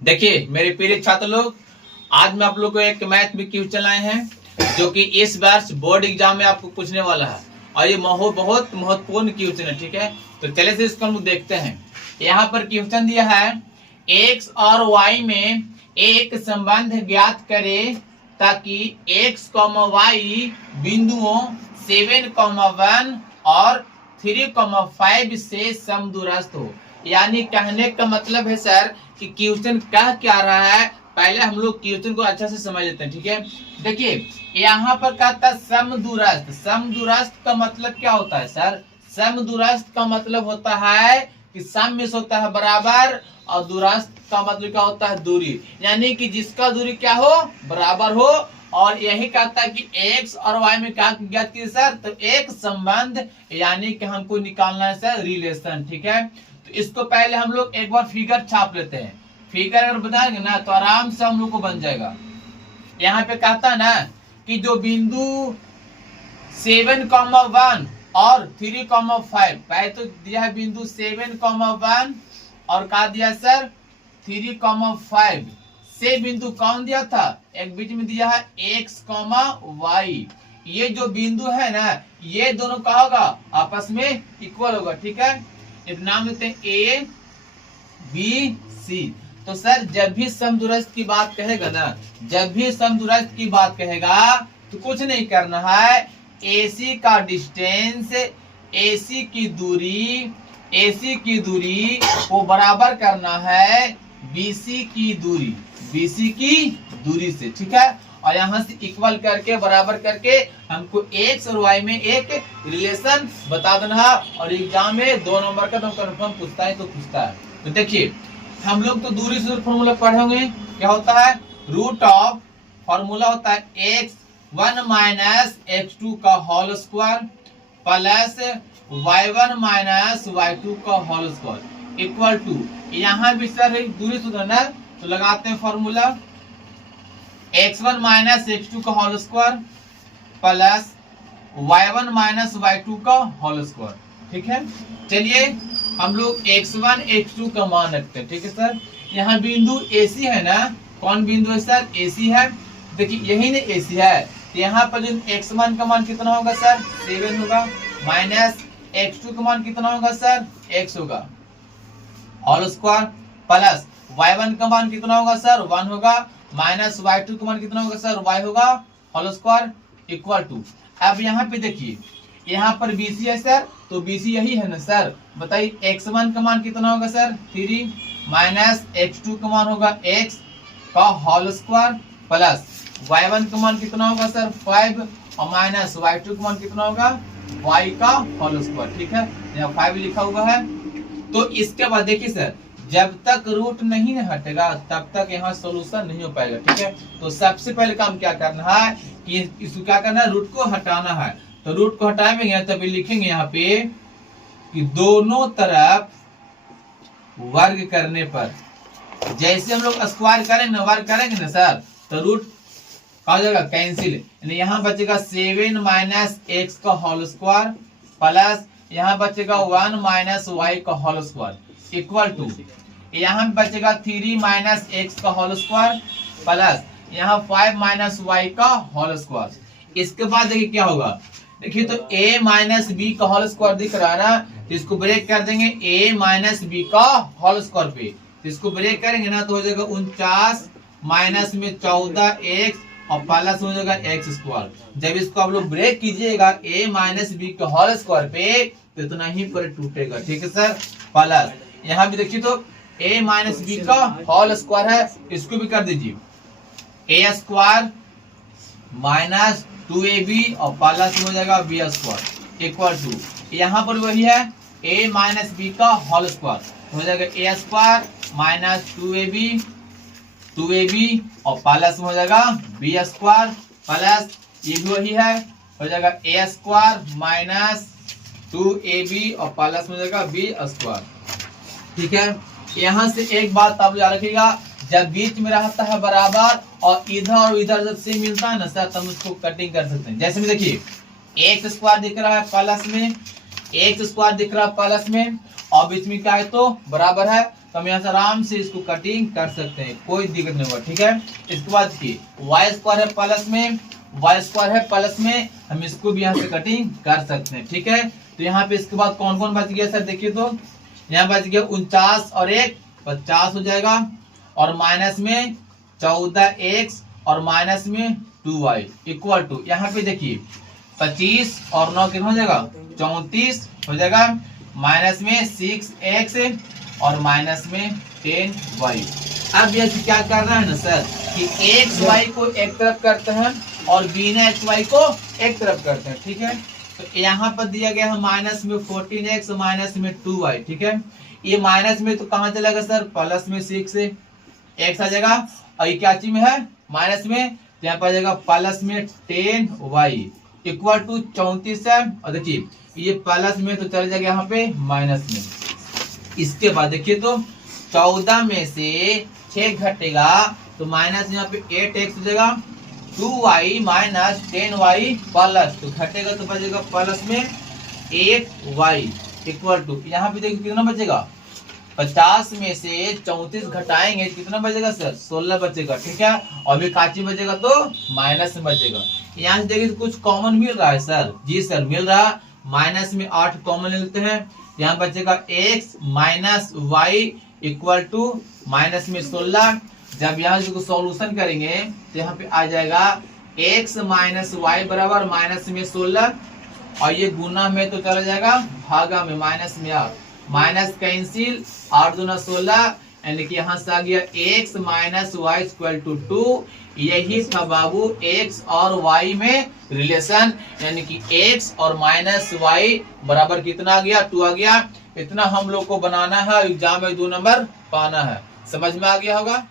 देखिए मेरे प्रिय छात्र लोग, आज मैं आप लोग को एक मैथ में क्वेश्चन लाए हैं जो कि इस वर्ष बोर्ड एग्जाम में आपको पूछने वाला है और ये बहुत महत्वपूर्ण क्वेश्चन है। ठीक है, तो चलिए से इसको हम देखते हैं। यहाँ पर क्वेश्चन दिया है x और y में एक संबंध ज्ञात करें ताकि x, y बिंदुओं 7,1 और 3,5 से समदूरस्थ हो। यानी कहने का मतलब है सर कि क्वेश्चन कह क्या रहा है, पहले हम लोग क्वेश्चन को अच्छा से समझ लेते हैं। ठीक है, देखिए यहाँ पर कहता है समदूरस्थ। समदूरस्थ का मतलब क्या होता है सर? समदूरस्थ का मतलब होता है कि सम में होता है बराबर और दूरस्थ का मतलब क्या होता है? दूरी, यानी कि जिसका दूरी क्या हो, बराबर हो। और यही कहता है कि x और y में क्या ज्ञात कीजिए सर? तो एक संबंध, यानी कि हमको निकालना है सर रिलेशन। ठीक है, तो इसको पहले हम लोग एक बार फिगर छाप लेते हैं। फिगर अगर बताएंगे ना तो आराम से हम लोग को बन जाएगा। यहाँ पे कहता है ना कि जो बिंदु 7,1 और 3,5, पहले तो दिया है बिंदु 7,1 और कहा दिया सर 3,5 से बिंदु कौन दिया था? एक बीच में दिया है x, y। ये जो बिंदु है ना, ये दोनों का होगा आपस में इक्वल होगा। ठीक है, एक नाम लेते हैं a, b, c। तो सर जब भी समदूरस्थ की बात कहेगा ना, जब भी समदूरस्थ की बात कहेगा तो कुछ नहीं करना है, AC का डिस्टेंस, AC की दूरी को बराबर करना है BC की दूरी से। ठीक है, और यहाँ से इक्वल करके बराबर करके हमको x और y में एक रिलेशन बता देना है। और एग्जाम में 2 नंबर का तो कंफर्म पूछता है तो पूछता है। तो देखिए हम लोग तो दूरी से फॉर्मूला पढ़े होंगे, क्या होता है? रूट ऑफ, फॉर्मूला होता है x1 माइनस x2 का whole square plus y1 minus y2 का होल स्क्वायर इक्वल टू, यहाँ भी सर दूरी सूत्र ना, तो लगाते हैं फॉर्मूला x1 माइनस x2 का whole square plus y1 minus y2 का होल स्क्वायर। ठीक है, चलिए हम लोग x1 x2 का मान रखते हैं। ठीक है सर, यहाँ बिंदु AC है ना, कौन बिंदु है सर? AC है। देखिए यही ना AC है, तो यहाँ पर जो x1 का मान कितना होगा सर? 7 होगा, माइनस x2 का मान कितना होगा सर? x होगा होल स्क्वायर प्लस y1 का मान कितना होगा सर? 1 होगा, माइनस y2 का मान कितना होगा सर? y होगा होल स्क्वायर इक्वल टू। अब यहाँ पे देखिए यहाँ पर BC है सर, तो BC यही है ना सर? बताइए x1 का मान कितना होगा सर? 3 माइनस x2 का मान होगा x का होल स्क्वायर प्लस y1 का मान कितना होगा सर? 5 और माइनस y2 का मान कितना होगा? y का होल स्क्वायर। ठीक है, यहाँ 5 लिखा हुआ है। तो इसके बाद देखिए सर, जब तक रूट नहीं हटेगा तब तक यहाँ सॉल्यूशन नहीं हो पाएगा। ठीक है, तो सबसे पहले काम क्या करना है कि इसको क्या करना है? रूट को हटाना है। तो रूट को हटाएंगे तभी लिखेंगे यहाँ पे कि दोनों तरफ वर्ग करने पर, जैसे हम लोग स्क्वायर करेंगे ना, वर्ग करेंगे ना सर, तो रूट क्या हो जाएगा? कैंसिल। यानी यहाँ बचेगा 7 माइनस x का होल स्क्वायर प्लस यहाँ बचेगा 1 माइनस y का होल स्क्वायर इक्वल टू, यहाँ बचेगा 3 माइनस x का होल स्क्वायर प्लस यहाँ 5 माइनस y का होल स्क्वायर। इसके बाद देखिए क्या होगा, देखिए तो a माइनस b का होल स्क्वायर दिख रहा है ना, तो इसको ब्रेक कर देंगे a माइनस b का होल स्क्वायर पे, तो इसको ब्रेक करेंगे ना तो हो जाएगा 49 माइनस में 14x और प्लस हो जाएगा x स्क्वायर। जब इसको आप लोग ब्रेक कीजिएगा a माइनस b के होल स्क्वायर पे तो इतना ही पर टूटेगा। ठीक है सर, प्लस यहाँ भी देखिए तो a माइनस b का होल स्क्वायर है, इसको भी कर दीजिए a स्क्वायर माइनस 2ab और प्लस हो जाएगा b स्क्वायर इक्वल टू, यहाँ पर वही है a माइनस b का होल स्क्वायर हो जाएगा a स्क्वायर माइनस 2ab और प्लस हो जाएगा b स्क्वायर प्लस ये भी वही है, हो जाएगा a स्क्वायर माइनस 2ab और प्लस हो जाएगा b स्क्वायर। ठीक है, यहाँ से एक बात आप याद रखिएगा, जब बीच में रहता है बराबर और इधर जब से मिलता है ना सर, तो हम उसको कटिंग कर सकते हैं। जैसे में देखिए x स्क्वायर दिख रहा है प्लस में एक्स स्क्वायर दिख रहा है प्लस में और बीच में क्या है तो बराबर है, तो हम यहाँ से आराम से इसको कटिंग कर सकते हैं, कोई दिक्कत नहीं होगा। ठीक है, इसके बाद की वाई स्क्वायर है प्लस में, वाई स्क्वायर है प्लस में, हम इसको भी यहाँ से कटिंग कर सकते हैं। ठीक है, तो यहाँ पे इसके बाद कौन कौन बच गया सर, देखिए तो यहाँ बच गया 49 और 1 50 हो जाएगा, और माइनस में 14x और माइनस में 2y इक्वल टू, यहाँ पे देखिए 25 और 9 कितना हो जाएगा 34 हो जाएगा, माइनस में 6x और माइनस में 10y। अब ये क्या कर रहा है ना सर कि xy को एक तरफ करते हैं और बिना xy को एक तरफ करते हैं। ठीक है, तो यहाँ पर दिया गया है माइनस में 14x माइनस में 2y। ठीक है, ये माइनस में तो कहाँ चलेगा सर, प्लस में 6 x आ जाएगा, और ये क्या चीज में है माइनस में, तो यहाँ पर आ जाएगा प्लस में 10y इक्वल टू 34 है, और देखिए ये प्लस में तो चल जाएगा यहाँ पे माइनस में। इसके बाद देखिए तो 14 में से 6 घटेगा तो माइनस यहाँ पे 8x हो जाएगा, 2y माइनस 10y प्लस, तो घटेगा तो बचेगा प्लस में 8y इक्वल टू, यहाँ पे देखिए कितना बचेगा 50 में से 34 घटाएंगे कितना बचेगा सर 16 बचेगा। ठीक है, और भी काची बचेगा तो माइनस में बचेगा। यहाँ से देखिए कुछ कॉमन मिल रहा है सर, जी सर मिल रहा, माइनस में 8 कॉमन ले लेते हैं, यहाँ बचेगा x minus y equal to minus में 16। जब यहाँ से सॉल्यूशन करेंगे तो यहाँ पे आ जाएगा x माइनस वाई बराबर माइनस में 16, और ये गुना में तो चला जाएगा भागा में माइनस में 8, माइनस कैंसिल 8 दूना 16, यानी कि यहाँ से आ गया x minus y equal to 2। यही था बाबू x और y में रिलेशन, यानी कि x और माइनस y बराबर कितना आ गया 2 आ गया। इतना हम लोग को बनाना है, एग्जाम में 2 नंबर पाना है, समझ में आ गया होगा।